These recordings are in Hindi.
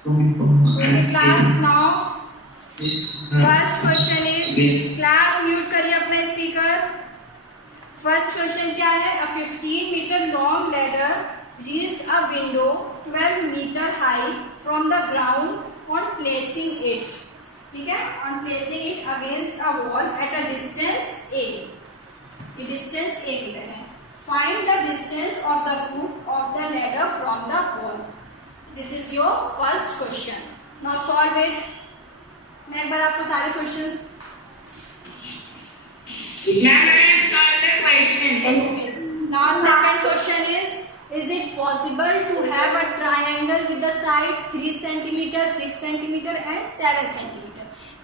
Okay, class now. First question is class mute करिए अपना स्पीकर. First question क्या है? A 15 meter long ladder reached a window 12 meter high from the ground on placing it. ठीक है? On placing it against a wall at a distance A. ये distance A गिवन है. Find the distance of the foot of the ladder from the wall. This is your first question. Now solve it. मैं एक बार आपको सारे questions. Now second question is it possible to have a triangle with the sides 3 cm, 6 cm and 7 cm?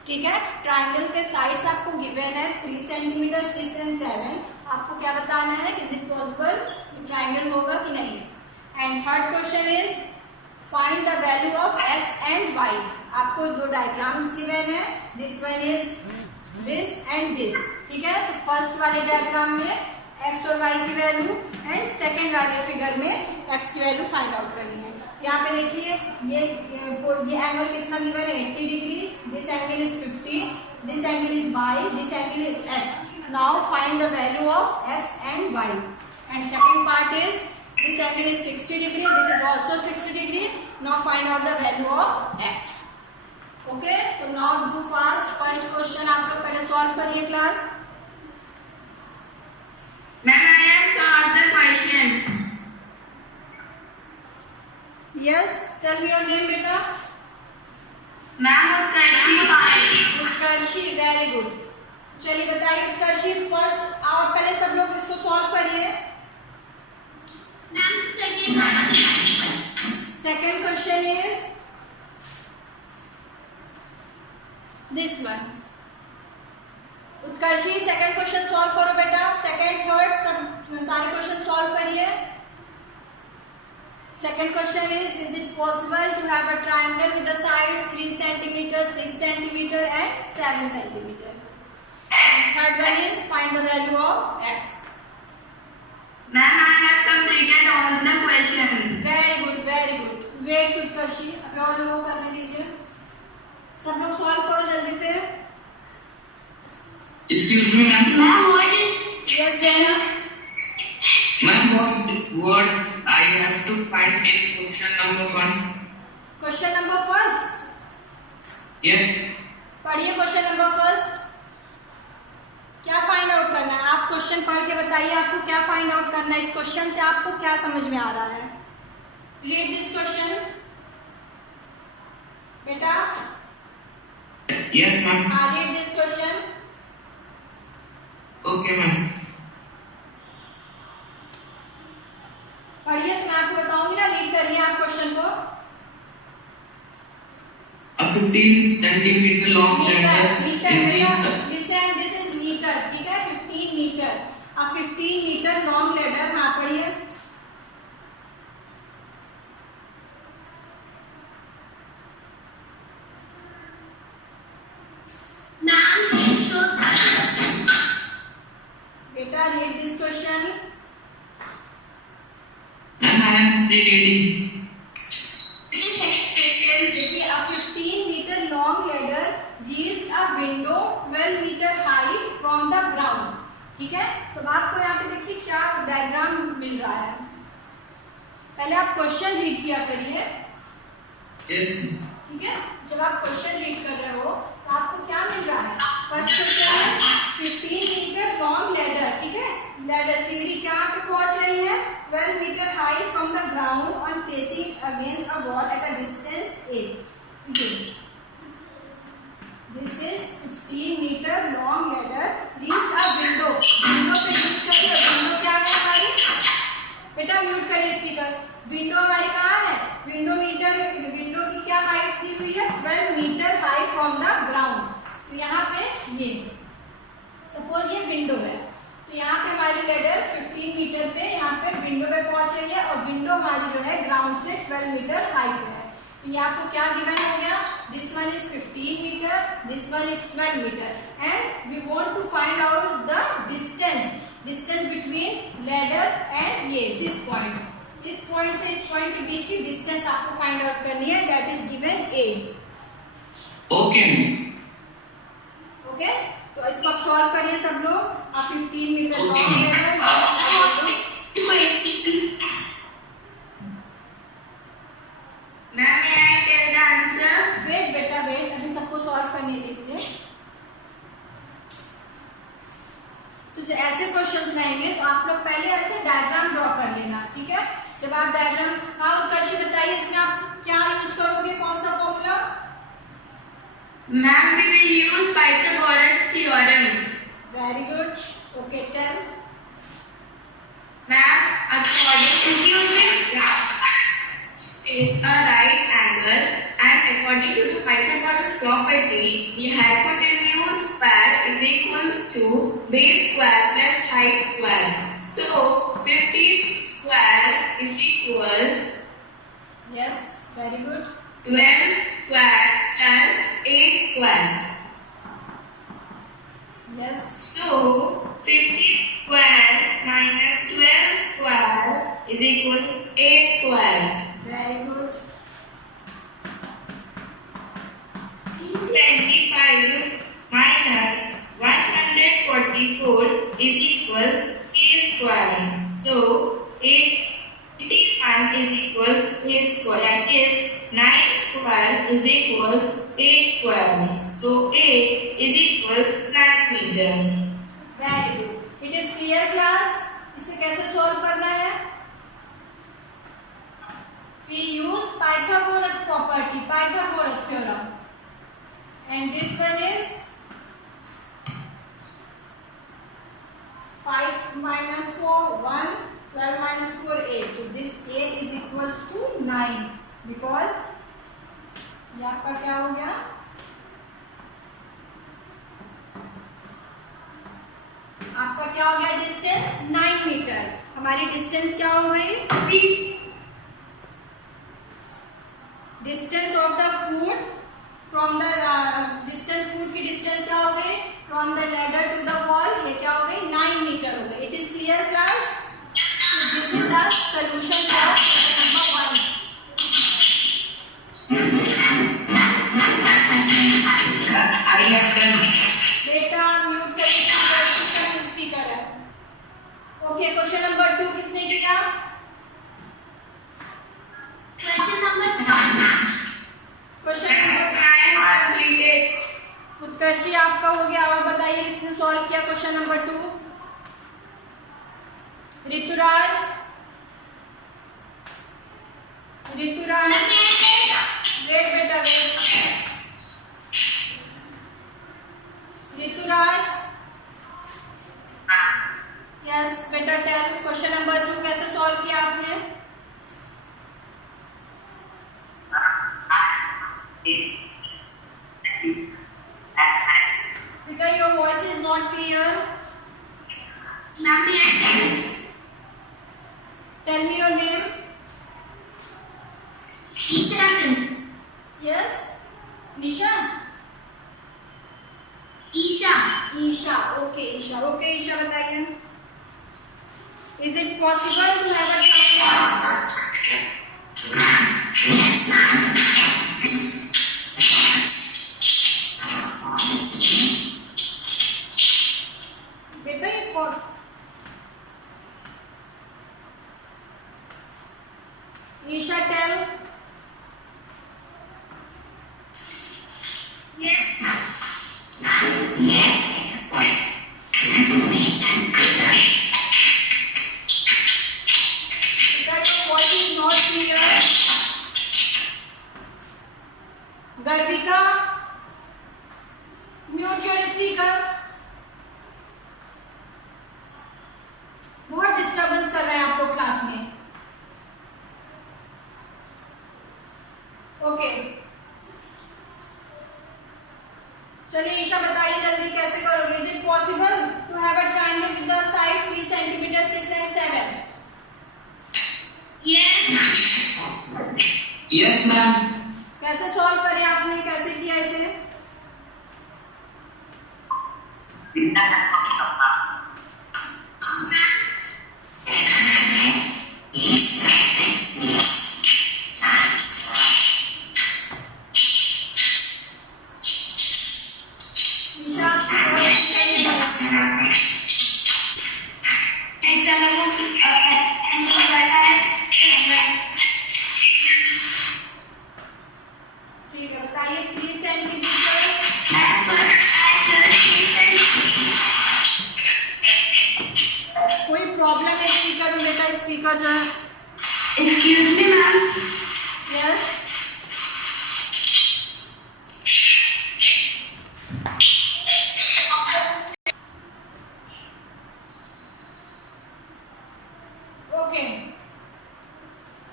ठीक है, ट्राइंगल के साइड्स आपको गिवन है 3 cm, 6 and 7. आपको क्या बताना है? इज इट पॉसिबल ट्राइंगल होगा कि नहीं? And third question is find the value of x and y. आपको दो डायग्राम्स गिवन है. This one is this and this. ठीक है, तो फर्स्ट वाले डायग्राम में x और y की वैल्यू एंड सेकेंड वाले फिगर में x की वैल्यू फाइंड आउट करनी है. यहाँ पे देखिए ये एंगल कितना गिवन है? 80 degree. This angle is 50. This angle is y. This angle is x. Now find the value of x and y. And second part is this angle is 60 degree. This is also 60 degree. Now find out the value of x. Okay? तो now do fast. First question आप लोग पहले solve करिए class. Ma'am, I have solved the question. Yes. Tell me your name, beta. Ma'am, Utkarshi. Utkarshi. Very good. चलिए बताइए उत्कर्षी फर्स्ट. और पहले सब लोग इसको सॉल्व करिए. Second question is this one. Utkarshi second question solve करो बेटा. सेकेंड थर्ड सब सारे क्वेश्चन सॉल्व करिए. Second question is it possible to have a triangle with the sides 3 cm, 6 cm and 7 cm? Third one is find the value of x. Ma'am, I have completed all the questions. Very good, very good. Wait उत्कर्षी, अभी और लोगों को करने दीजिए. सब लोग सॉल्व करो जल्दी से. Excuse me, ma'am. Ma'am, what is? Yes, Jana. Ma'am, what I have to find in question number 1? Question number first. Yeah. पढ़िए क्वेश्चन नंबर फर्स्ट. क्या फाइंड आउट करना है? आप क्वेश्चन पढ़ के बताइए आपको क्या फाइंड आउट करना है. इस क्वेश्चन से आपको क्या समझ में आ रहा है? रीड दिस क्वेश्चन बेटा. Yes, ma'am. हाँ, read this question. Okay, ma'am. पढ़िए तो मैं आपको बताऊंगी ना. रीड करिए आप क्वेश्चन को. A 15 centimeter long ladder Listen, this is meter. ठीक है, 15 meter. A 15 meter long ladder. हाँ पढ़िए. बेटा read this question. Ma'am, I am reading. देखिए a 15 meter long ladder reached a window 12 meter high from the ground. ठीक है, तो आपको यहाँ पे देखिए क्या डायग्राम मिल रहा है. पहले आप क्वेश्चन रीड किया करिए. Yes. ठीक है, जब आप क्वेश्चन रीड कर रहे हो तो आपको क्या मिल रहा है? फर्स्ट क्वेश्चन है 15 मीटर लॉन्ग लैडर. ठीक है, लैडर सीढ़ी कहाँ पे पहुंच रही है? 12 metre high from the ground on placing against a wall at a distance A. This is 15 metre long ladder reach a window. Window पे रीच करिए. विंडो क्या है हमारी? बेटा म्यूट करिए स्पीकर. विंडो हमारी कहाँ है? विंडो की क्या हाइट दी हुई है? 12 metre high from the ground. तो यहाँ पे ये सपोज ये विंडो है, तो यहाँ पे हमारी लैडर 15 मीटर पे यहाँ पे विंडो पे पहुंच रही है और विंडो हमारी जो है ग्राउंड से 12 मीटर हाई पे है. तो ये आपको क्या गिवन हो गया? This one is 15 metre, this one is 12 metre and we want to find out the distance between ladder and ये दिस पॉइंट. इस पॉइंट से इस पॉइंट के बीच की डिस्टेंस आपको फाइंड आउट करनी है, that is given A. Okay okay, तो इसको आप सॉल्व करिए सब लोग। आप 15 metre Okay, long ma'am. Ma'am, may I tell the answer? Wait बेटा वेट, अभी सबको सॉल्व करने दीजिए। तो जो ऐसे क्वेश्चंस रहेंगे तो आप लोग पहले ऐसे डायग्राम ड्रॉ कर लेना, ठीक है। जब आप डायग्राम, हाँ उत्कर्षी बताइए इसमें आप क्या यूज करोगे, कौन सा formula? Ma'am, we will use Pythagoras theorem. Very good, okay tell. Ma'am, according excuse me, is a right angle, and according to the Pythagoras property, the hypotenuse square is equals to base square plus height square. So 15 square is equals yes, very good. 12 square plus 8 square. Yes, So 15 square minus 12 square is equals 8 square. Very good. 225 minus 144 is equals a square. So 81 is equals a square. That is 9 square is equals 8 square. So a is equals 9 meter. Very good, it is clear class. इसे कैसे सॉल्व करना है? We use Pythagoras property, Pythagoras theorem, and this one is 5 minus 4 1, 12 minus 4 8. So this a is equals to 9 because ये आपका क्या हो गया? आपका क्या हो गया डिस्टेंस? 9 मीटर। हमारी डिस्टेंस क्या हो गई? Distance of the foot from the distance, foot की डिस्टेंस क्या हो गई from the ladder to the wall? ये क्या हो गई? 9 मीटर हो गई। It is clear class? This is the solution for number 1। I have done. बेटा म्यूट करिए स्पीकर, किसका म्यूट स्पीकर है? ओके, क्वेश्चन नंबर 2 किसने किया? Question number 1. Question number Completed. Utkarshi आपका हो गया। और बताइए किसने सॉल्व किया question number 2? Rituraj, Rituraj wait बेटा वेट। ऋतुराज यस बेटा टेल, क्वेश्चन नंबर 2 कैसे सॉल्व किया आपने? बेटा your voice is not clear. Ma'am, may I tell? Tell me your name. Isha. Yes, Nisha. Isha. Isha, okay Isha, okay Isha बताइए। Is it possible to have a बेटा ये Isha tell. Yes. Voice is not clear. Garvika mute your speaker. बहुत डिस्टर्बेंस कर रहे हैं आप लोग क्लास में। ओके चलिए ईशा बताइए जल्दी कैसे करोगे? Is it possible to have a triangle with the side 3 centimetre 6 and 7? Yes. Yes, ma'am. कैसे सॉल्व करें? आपने कैसे किया इसे? स्पीकर जो है. Excuse me, ma'am. Yes. Okay,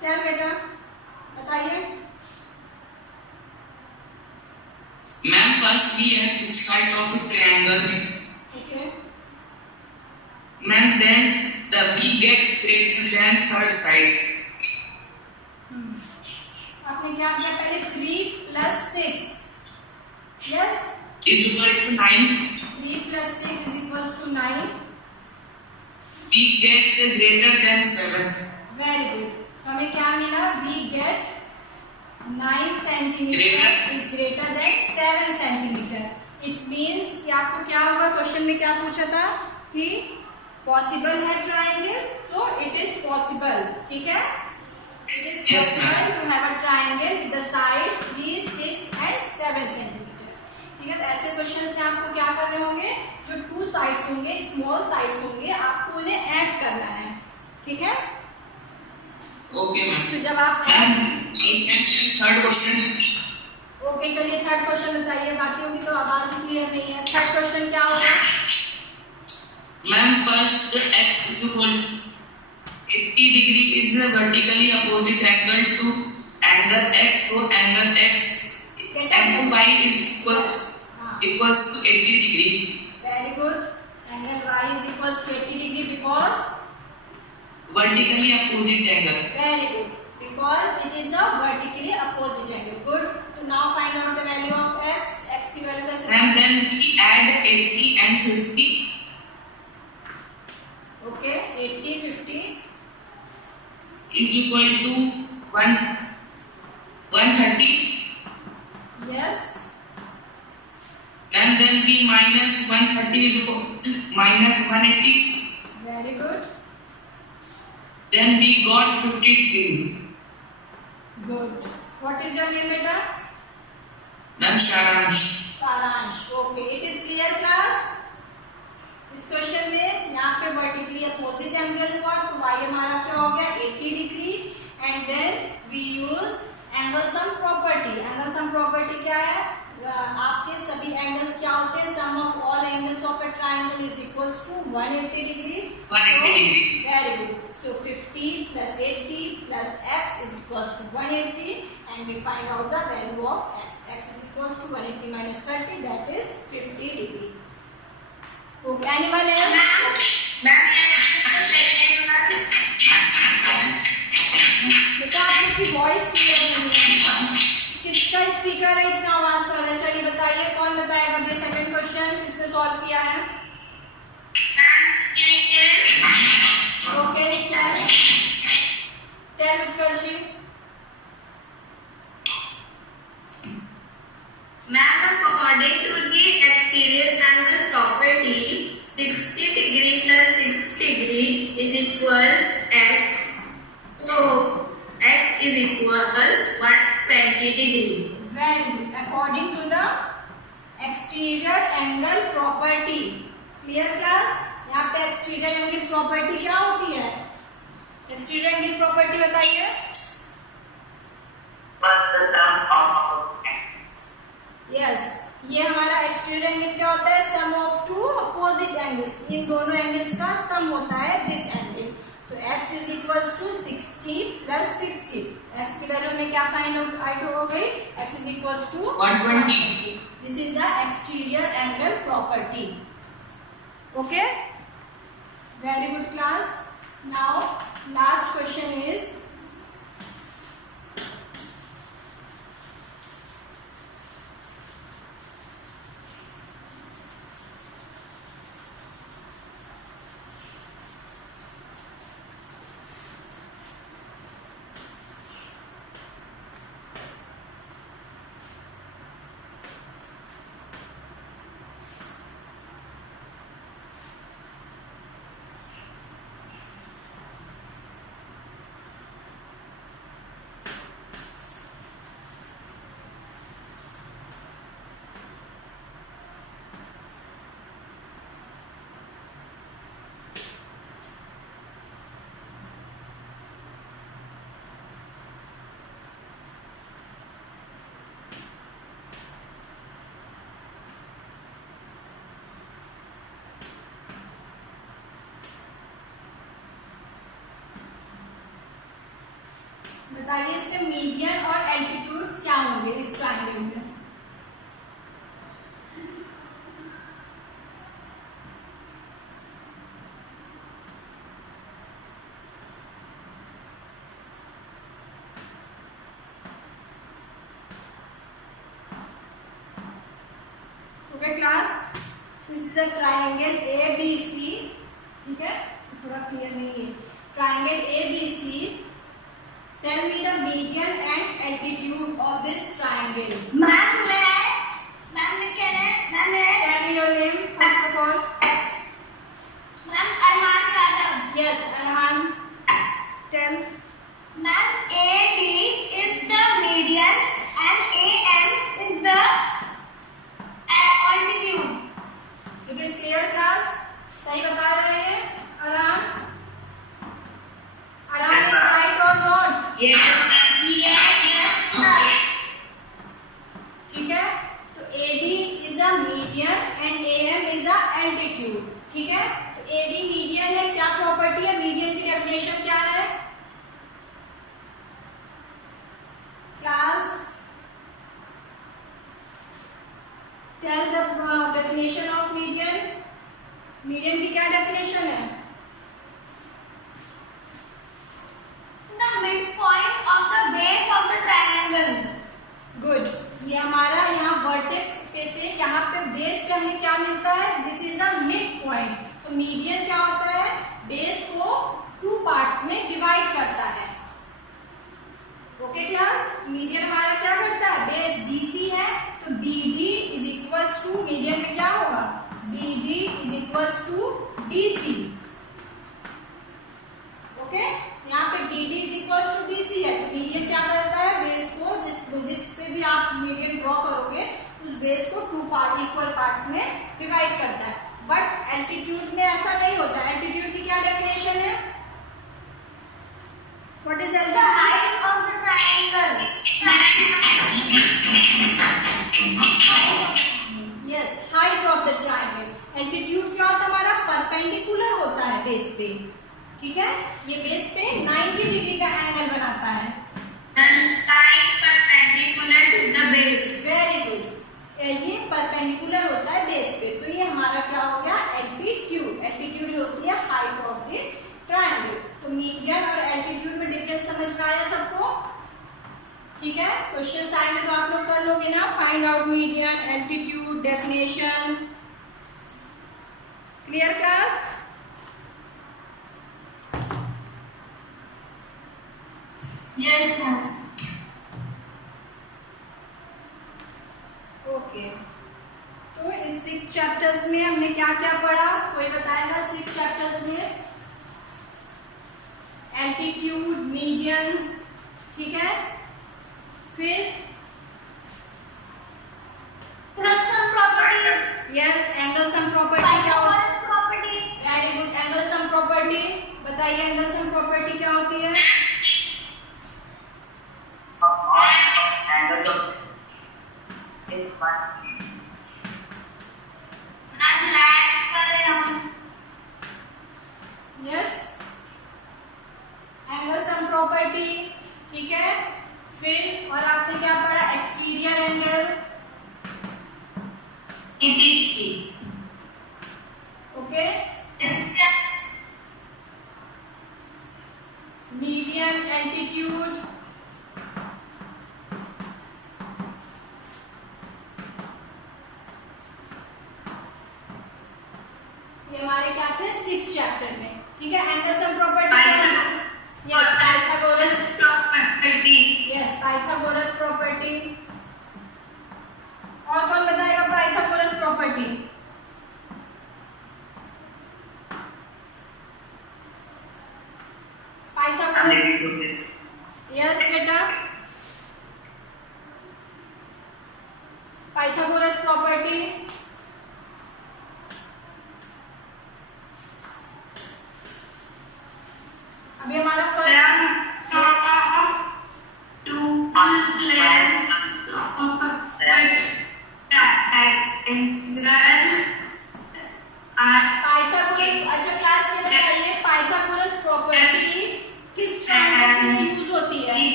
क्या बेटा बताइए. Ma'am, first we have two sides of a triangle. Okay, Ma'am, then we get greater than third side. आपने क्या किया पहले 3 + 6. Yes, Is equal to 9. 3 + 6 is equals to 9. We get greater than 7. Very good. हमें क्या मिला? We get 9 centimetre is greater than 7 centimetre. It means कि आपको क्या होगा, क्वेश्चन में क्या पूछा था कि पॉसिबल है triangle, so it is possible. ठीक है, it is Yes, possible to have a triangle with the sides 3, 6 and 7 centimetre. ठीक है, तो ऐसे क्वेश्चंस में आपको क्या करने होंगे, जो 2 साइड्स होंगे, स्मॉल साइड्स होंगे, आपको उन्हें ऐड करना है. ठीक है, Okay, ma'am. तो जब आप Ma'am, third question. ओके, चलिए थर्ड क्वेश्चन बताइए. बाकियों की तो आवाज क्लियर नहीं है. थर्ड क्वेश्चन क्या होगा? Ma'am, first x is equal 80 degree is a vertically opposite angle to angle x. So angle x and y is equals to 80 degree. Very good. Angle y is equals to 80 degree because Vertically opposite angle. very good, because it is a vertically opposite angle. Good. So now find out the value of x. X की वैल्यू कैसे? And then we add 80 and 50. Okay, 80 50 Is equal to 130. yes. And then we minus 130 is equal to minus 180. Very good. Then we got 50 degree. Good. What is your name beta? Then Saransh. सारांश. Okay, it is clear class. इस क्वेश्चन में यहाँ पे वर्टिकली अपोजिट एंगल हुआ, तो y हमारा क्या हो गया 80 degree. And then we use angle sum property. Angle sum property क्या है? आपके सभी एंगल्स क्या होते हैं? Sum of all angles of a triangle is equals to 180 degree. 180 degree. Very good. So 50 plus 80 plus x is equals to 180, and we find out the value of x. X is equals to 180 minus 30, that is 50 degree. Okay, anyone else? बेटा आप लोग की वॉइस क्लियर नहीं है. किसका स्पीकर है इतना आवाज हो रहा है? चलिए बताइए, कौन बताएगा अभी सेकंड क्वेश्चन किसने सॉल्व किया है? Okay, tell Utkarshi. Ma'am, according to the exterior angle property, 60 degree plus 60 degree is equals x. So x is equals 120 degree. Very good. According to the exterior angle property. Clear class? यहाँ पे एक्सटीरियर एंगल प्रॉपर्टी क्या होती है? एक्सटीरियर एंगल प्रॉपर्टी बताइए. यस, ये हमारा एक्सटीरियर एंगल क्या होता है? Sum of two opposite angles. इन दोनों एंगल्स का सम होता है दिस एंगल. तो x is equals to 60 plus 60. x की वैल्यू में क्या फाइंड आउट हो गई? x is equals to 120. This is the exterior angle property. Okay, very good class. Now last question is बताइए इसमें मीडियन और एल्टीट्यूड्स क्या होंगे इस ट्रायंगल में? Okay class, this is a triangle ABC, ठीक है, थोड़ा क्लियर नहीं है। Triangle ABC, tell me the median and altitude of this triangle. Ma'am tell me your name first of all. Arhan Yadav. Yes Arhan, tell. Ma'am AD is the median and AM is the altitude. It is clear class? सही बता रहे हैं अरहान? अरहान इज राइट और नॉट? ठीक है, तो AD is a median and AM is a altitude, ठीक है। तो AD मीडियन है, क्या प्रॉपर्टी है मीडियन की? डेफिनेशन क्या है class? Tell the definition of median. Median की क्या डेफिनेशन है? The midpoint of the base of the triangle. Good, ये हमारा यहाँ वर्टेक्स पे से यहाँ पे बेस पे हमें क्या मिलता है? This is a mid point. तो मीडियन क्या होता है? बेस को 2 पार्ट्स में डिवाइड करता है। ओके क्लास, मीडियन हमारा क्या करता है? बेस BC है, तो BD is equals to, median में क्या होगा? BD is equals to BC। Okay, यहाँ पे BD is equals to BC है, तो मीडियन क्या करता है? बेस को जिस पे भी आप मीडियन ड्रॉ करोगे उस बेस को 2 इक्वल पार्ट्स में डिवाइड करता है। बट एल्टीट्यूड में ऐसा नहीं होता। एल्टीट्यूड की क्या डेफिनेशन है? What is The altitude? height of the triangle. Yes, height of the triangle. Altitude क्या होता है? हमारा परपेंडिकुलर होता है बेस पे, ठीक है। ये बेस पे 90 डिग्री का एंगल बनाता है। And line perpendicular to the base. Very good, ये परपेंडिकुलर होता है बेस पे, तो ये हमारा क्या हो गया? एल्टीट्यूड। एल्टीट्यूड होती है हाइट ऑफ द ट्रायंगल। तो मीडियन और एल्टीट्यूड में डिफरेंस समझ में आया सबको? ठीक है, क्वेश्चन आएंगे तो आप लोग कर लोगे ना। Find out median, altitude, definition. Clear class? Yes, ma'am. Okay, तो इस 6 चैप्टर्स में हमने क्या क्या पढ़ा? कोई बताएगा 6 चैप्टर्स में? एल्टीट्यूड, मीडियंस, ठीक है, फिर Some property. Yes angle sum property क्या होती है? Pythagoras property. Very good, angle sum property बताइए। एंगल सम प्रॉपर्टी क्या होती है? And lag पर हम यस, एंगल सम प्रॉपर्टी, ठीक है। फिर और आपने क्या पढ़ा? Exterior angle, okay, median, altitude, ये हमारे क्या थे 6 चैप्टर में, ठीक है। Angle sum property, yes Pythagoras property, yes Pythagoras property. और कौन बताएगा पाइथागोरस प्रॉपर्टी? पाइथागोरस, यस बेटा, पाइथागोरस प्रॉपर्टी। अभी हमारा फर्स्ट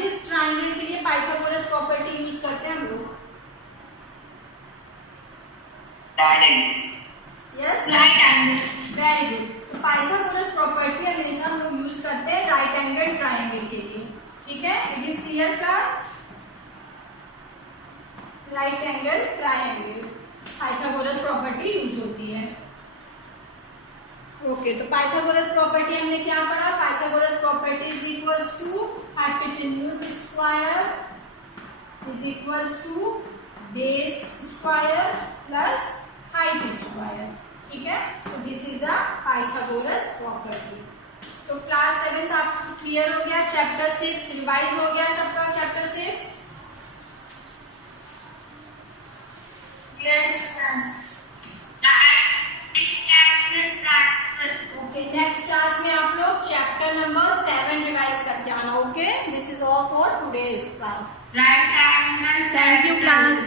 दिस ट्राइंगल के लिए पाइथागोरस प्रॉपर्टी यूज करते हैं हम लोग। Yes, right angle. Very good. तो पाइथागोरस प्रॉपर्टी हमेशा हम लोग यूज करते हैं राइट एंगल ट्राइंगल के लिए। ठीक है, it is clear class? Right angle triangle Pythagoras property use होती है। ओके, तो पाइथागोरस प्रॉपर्टी हमने क्या पढ़ा? Pythagoras property is equals to hypotenuse square is equals to base square plus height square. ठीक है, तो this is a Pythagoras property. तो क्लास 7 आपको क्लियर हो गया। चैप्टर 6 रिवाइज हो गया सबका। Chapter 6 Yes, ma'am. Okay, next class में आप लोग चैप्टर नंबर 7 रिवाइज करके आना। Okay, this is all for today's class. Right angle. Thank you class.